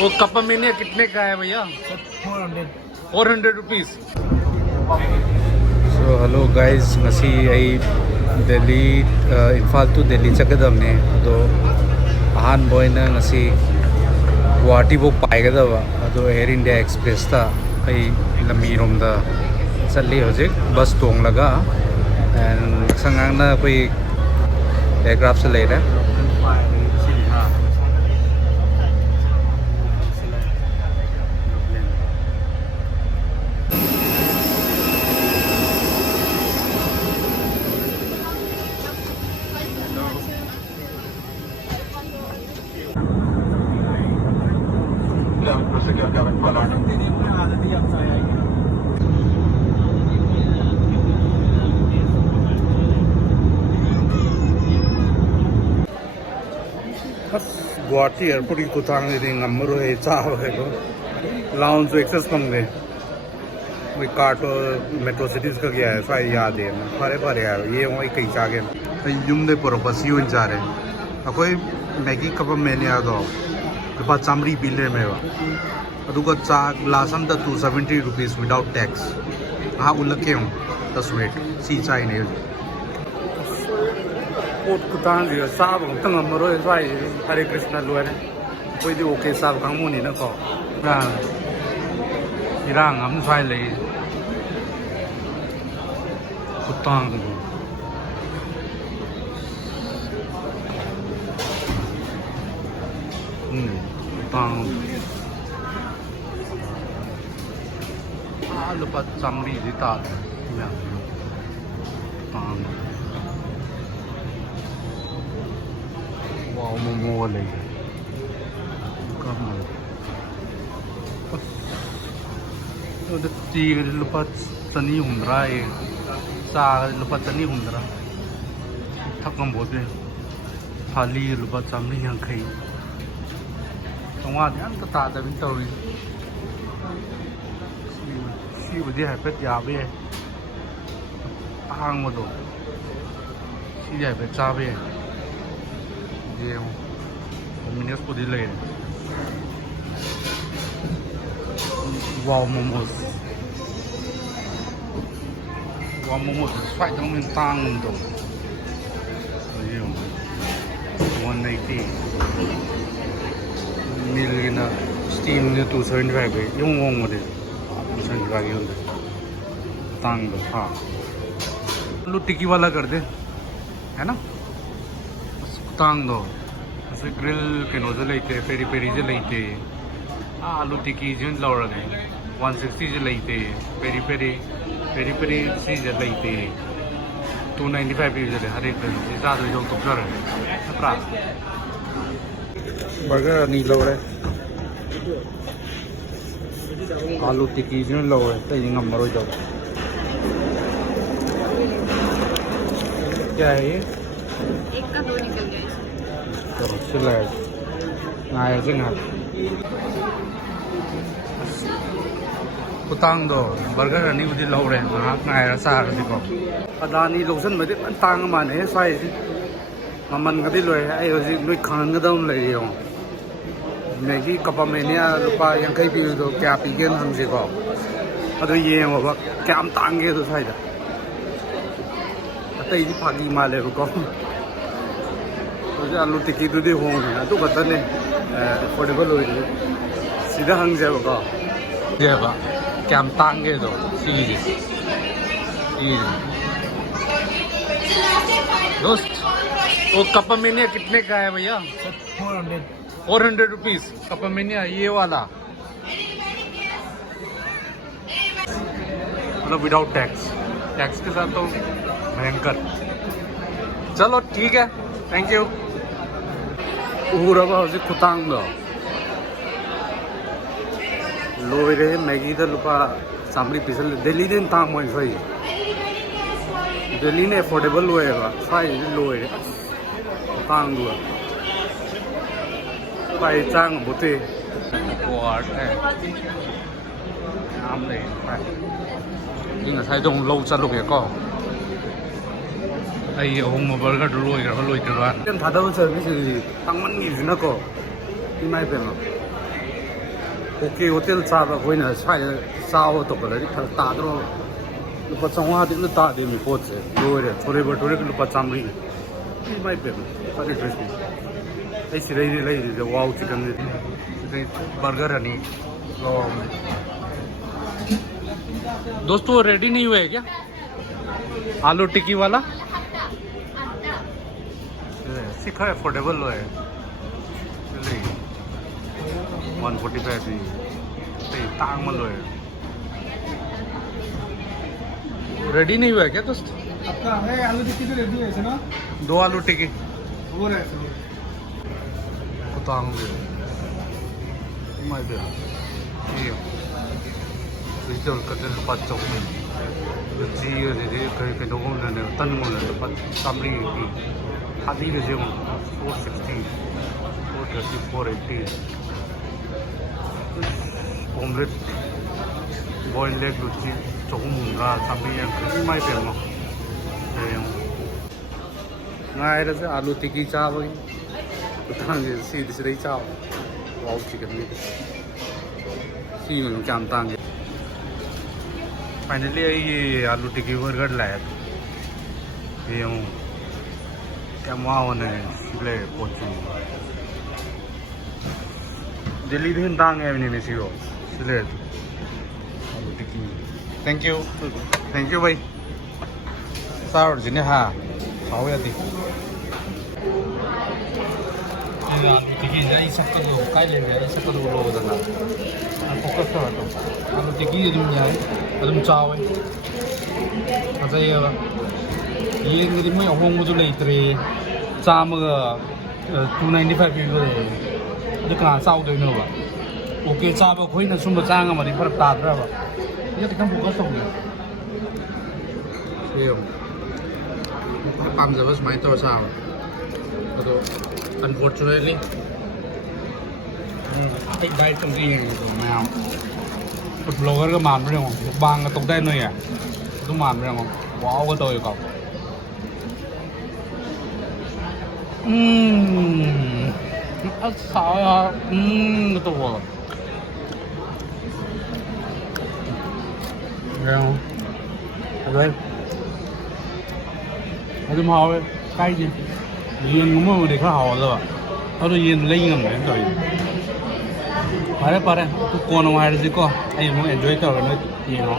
वो कप मैंने कितने का है भैया? 400 rupees. So hello guys, ngasi ay Delhi Imphal to Delhi chakadamne ado ahan boyna ngasi Guwahati bo paigadaba ado Air India Express ta ay lami romda chatli hojik bus tong laga and sangang na koi aircraft se leira Guwahati airport की कुतांग दे number है चाव है को lounge तो access कम दे वही कार्टो metro cities का क्या है सारी याद है ना परे परे यार ये वही कहीं जाके युम दे पर बस यूं जा रहे अकोई मैगी कप मैंने आ दो तो बात चामड़ी बिल्ले में वा अदुका चा लासम द 270 रुपीस विदाउट टैक्स हाँ उल्लेख क्यों 10 वेट सी चाय नहीं पोट कुतांग दिया साब तंग मरो साई हरे कृष्ण लोरे कोई दी ओके साब कांगमुनी ना को इरांग हम साई ले कुतांग कुतांग lupa samri di tat ya tang wow momo le kam to de ti lupa tani hundra e sa lupa tani hundra thakam bote thali lupa samri yang khai tongwa yan ta ta da bin tawiที่วันที่หายเป็ดยาเบ้อ้างมาดูที่ใหญ่เป็ดจ้าเบ้เดี๋ยวผมมีเนื้อสปูดิเลยว้าวโมโมสไฟต้องเป็นตั้งมันดูเดี๋ยว180มิลลินะสตีมเนี่ย275เบ้ยุ่งงงหมดเลยतांग हाँ आलू टिक्की वाला कर दे है ना तांग दो ऐसे grill के nozzle लेते पेरी पेरी से लेते आलू टिक्की जो लौड़ गए 160 से लेते पेरी पेरी पेरी पेरी से लेते 295 भी चले हर एक ज़्यादा जो तो कर प्राप्त बर्गर नहीं लौड़ है आलू टिक्की जो लो है तो ये मरो जाओ क्या है ये एक का 2 निकल गया चलो चला आया जिंगा कुतांग दो बर्गर नहीं उधर लो रहे हाँ आया सार दिखो अदानी लोसन में तो तांग माने साइज ममन का दिल है आई उसी नोई खान का दाम ले रही हूँ मैगी कप मैंने रुपा यांकई पी तो क्या पी के हमसे को अदो ये होगा क्या हम तांगे तो साइड अतः इसी फागी माले को तो जो आलू टिक्की तो दे होंगे ना तो बता ने अफोर्डेबल हो जाए सीधा हंग जाए को ये बा क्या हम तांगे तो सीधे दोस्त वो कप मैंने कितने का है भैया 400 रुपीस कप मैंने ये वाला मतलब विदाउट टैक्स के साथ तो भयंकर चलो ठीक है थैंक यू उरबा हजे कुतांग दो लोरे मैगी दा लुपा सामरी पिसल दिल्ली दिन तांग मोय सही दिल्ली ने अफोर्डेबल होएगा साई लोरे तांग दो पाई चांग बोते वाट है नाम ले इंगा साई दong लो चलो के को आई ओम बर्गर लोय कर लोय कर बा टेम थादा सर्विस तांगमन नि जुना को इमाय पे OK hotel 差吧，回来菜烧到个来，他打到lupa 200的打的没货子，有的，छोले भटूरे के lupa 100，ये भाई पे, सारे क्रिस्पी, ऐसे ले वाव चिकन दे, बर्गर है नहीं, दोस्तों रेडी नहीं हुए क्या आलू टिक्की वाला सीखा अफोर्डेबल है 145तांग मन लो रेडी नहीं हुआ है क्या दोस्त आपका है आलू टिक्की तो रेडी है ना 2 आलू टिक्की वो है सर तांग दे माय दे ये vegetable कटल पाँच चौके जी ये कहीं तो घूमने ने तन घूमने तो पाँच सामने की आधी के जो 460 430 480 omelette boiled egg luchi chokumga sabi yang mai pe mo ngai ra se alu tikki cha ba tang ye si de sei cha wow chicken ni si में क्या तंग फाइनली ये आलू टिक्की बर्गर लाया ये हूँ क्या मावन है ले पोचू दिल्ली दिन तांग है नहीं मिसी हो ले आलू टिक्की थैंक यू भाई साउथ जिन्हें हाँ खाओ या दी आलू टिक्की जाए सब तो लो काय ले जाए सब तो लो उधर फोकस कर तो आलू टिक्की एकदम जाए एकदम चाव है अच्छा ये मेरी मैं होंगे जो ले इतरे चाम का 295 भी ले तो कहाँ चाव दे ना बा ओके चाव कोई ना सुन बचाएंगा मरी पर तार रहा बा ये तो कम फोकस हो गया ये काम जब बस मैं तो चाव तो unfortunately एक डाइट कम की है तो मैं हम कुछ ब्लॉगर का मान रहे हूँ बांग का तोได้หน่อยอ่ะतो मान रहे हूँว้าวก็ตัวอยู่กับsao à cáiตัวnghe không đây nó cũng hao cay gì yên cũng mà để khá hao rồi nó tôi yên lấy ngầm này rồi phải đấyทุกคนเอาไว้สิก็ไอ้มึง enjoy กับมันนี่เนาะ